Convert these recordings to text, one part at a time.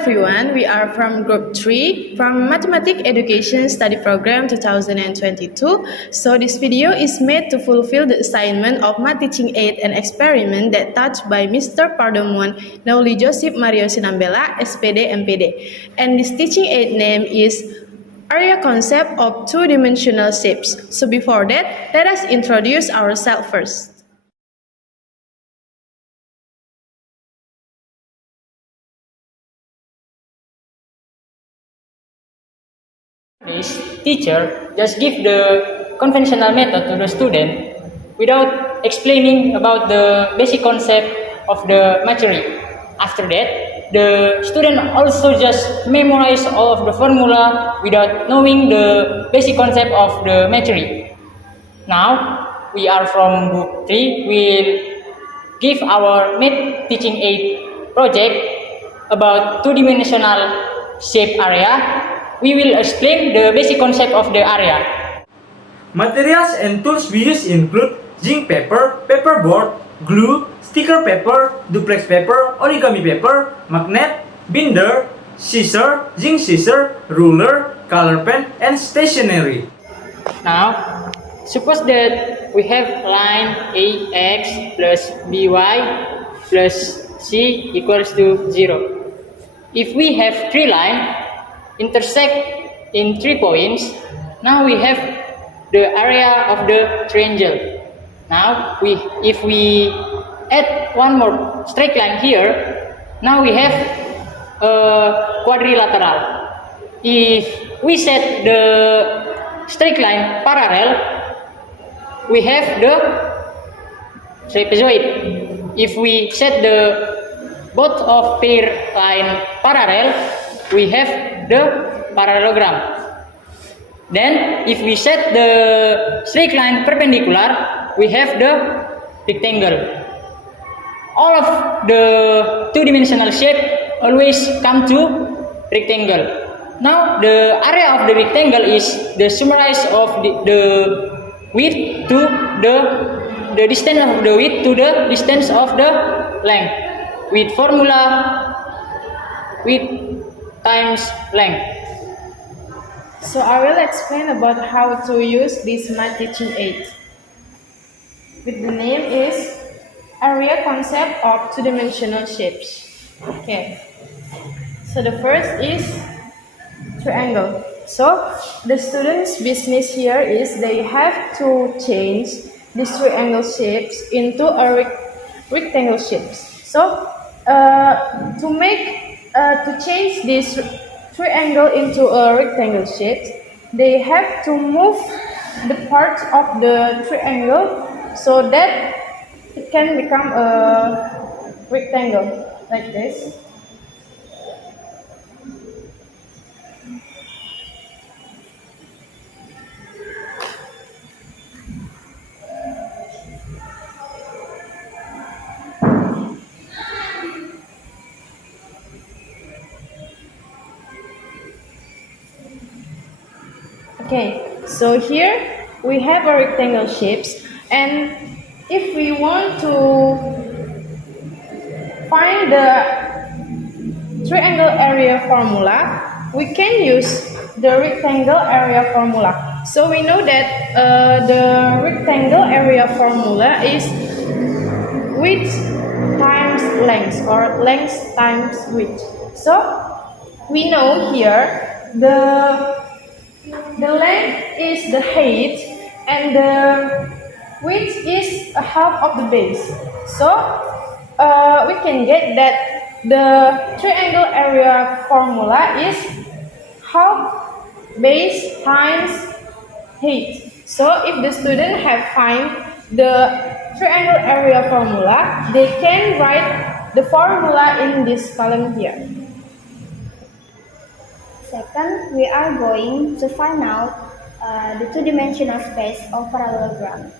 everyone, we are from Group 3 from Mathematics Education Study Program 2022. So this video is made to fulfill the assignment of Math Teaching Aid and Experiment that touched by Mr. Pardomuan Nauli Joseph Mario Sinambela, SPD MPD. And this teaching aid name is Area Concept of Two-Dimensional Shapes. So before that, let us introduce ourselves first. This teacher just give the conventional method to the student without explaining about the basic concept of the material. After that, the student also just memorize all of the formula without knowing the basic concept of the material. Now, we are from Group 3, we'll give our math teaching aid project about two-dimensional shape area. We will explain the basic concept of the area. Materials and tools we use include zinc paper, paperboard, glue, sticker paper, duplex paper, origami paper, magnet, binder, scissor, zinc scissor, ruler, color pen, and stationery. Now, suppose that we have line AX plus BY plus C equals to 0. If we have three lines intersect in 3 points, now we have the area of the triangle. Now, if we add one more straight line here, now we have a quadrilateral. If we set the straight line parallel, we have the trapezoid. If we set the both of pair line parallel, we have the parallelogram. Then, if we set the straight line perpendicular, we have the rectangle. All of the two-dimensional shape always come to rectangle. Now, the area of the rectangle is the summarize of the width to the distance of the width to the distance of the length with formula width times length. So I will explain about how to use this math teaching aid. With the name is Area Concept of Two-Dimensional Shapes. Okay. So the first is triangle. So the students' business here is they have to change these triangle shapes into a rectangle shapes. So to change this triangle into a rectangle shape, they have to move the parts of the triangle so that it can become a rectangle like this. Okay, so here we have a rectangle shapes, and if we want to find the triangle area formula, we can use the rectangle area formula. So we know that the rectangle area formula is width times length, or length times width. So we know here the length is the height and the width is a half of the base. So we can get that the triangle area formula is half base times height. So if the student have find the triangle area formula, they can write the formula in this column here. Second, we are going to find out the two-dimensional space of parallelogram.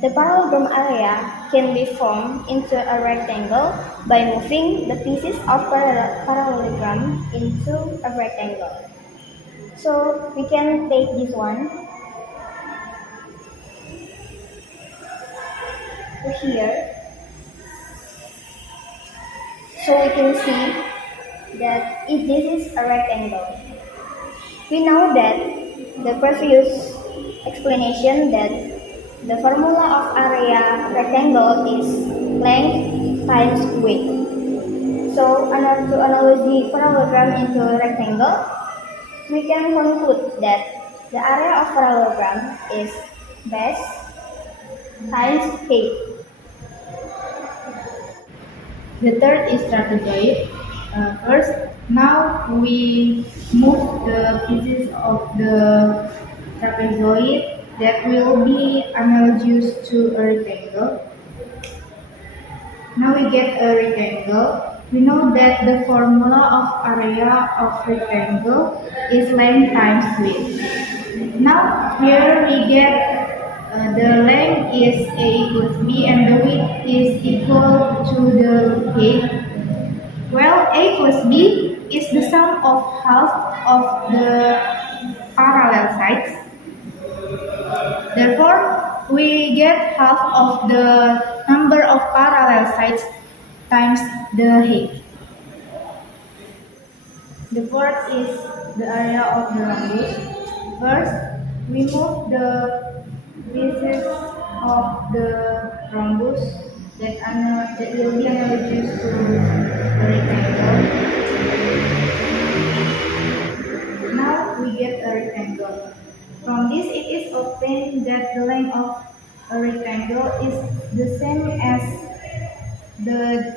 The parallelogram area can be formed into a rectangle by moving the pieces of parallelogram into a rectangle. So we can take this one to here. So we can see that if this is a rectangle. We know that the previous explanation that the formula of area rectangle is length times width. So, to analogy parallelogram into rectangle, we can conclude that the area of parallelogram is base times height. The third is trapezoid. First, now we move the pieces of the trapezoid that will be analogous to a rectangle. Now we get a rectangle. We know that the formula of area of rectangle is length times width. Now here we get the length is A equals B and the width is equal to the height. Well, A plus B is the sum of half of the parallel sides. Therefore, we get half of the number of parallel sides times the height. The fourth is the area of the rhombus. First, we move the pieces of the rhombus that will be analogous to the rectangle. Now we get a rectangle. From this, it is obtained that the length of a rectangle is the same as the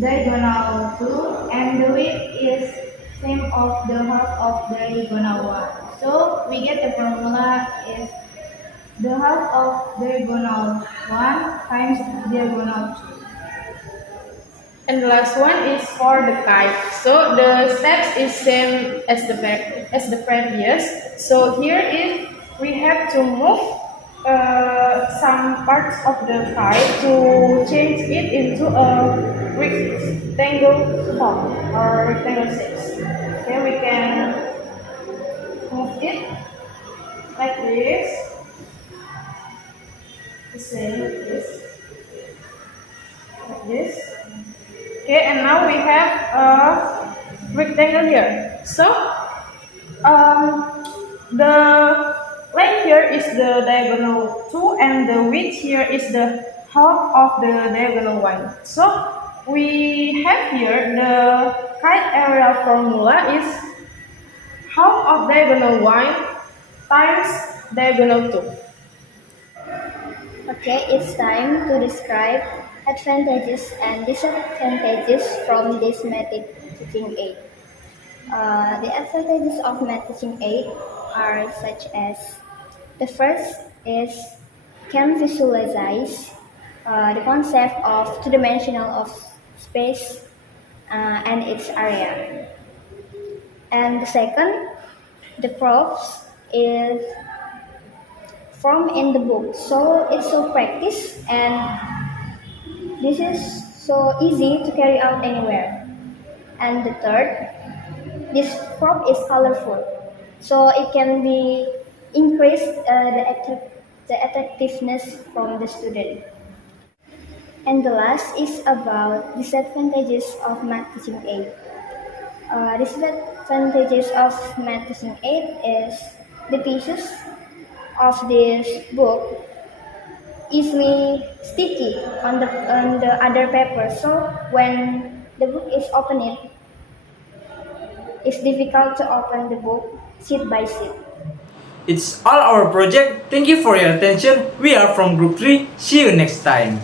diagonal 2 and the width is same of the half of the diagonal 1. So we get the formula is the half of diagonal 1 times diagonal 2. And the last one is for the kite. So the steps is same as the previous. So here is we have to move some parts of the kite to change it into a rectangle form or rectangle shape. Okay, we can move it like this. The same like this. Like this. Okay, and now we have a rectangle here. So, the length here is the diagonal 2 and the width here is the half of the diagonal 1. So, we have here the kite area formula is half of diagonal 1 times diagonal 2. Okay, it's time to describe advantages and disadvantages from this math teaching aid. The advantages of math teaching aid are such as the first is can visualize the concept of two-dimensional of space and its area. And the second, the props is formed in the book, so it's so practice and this is so easy to carry out anywhere. And the third, this prop is colorful, so it can be increase the attractiveness from the student. And the last is about disadvantages of math teaching aid. Disadvantages of math teaching aid is the pieces of this book easily sticky on the other paper. So when the book is opened, it's difficult to open the book sheet by sheet. It's all our project. Thank you for your attention. We are from Group 3. See you next time.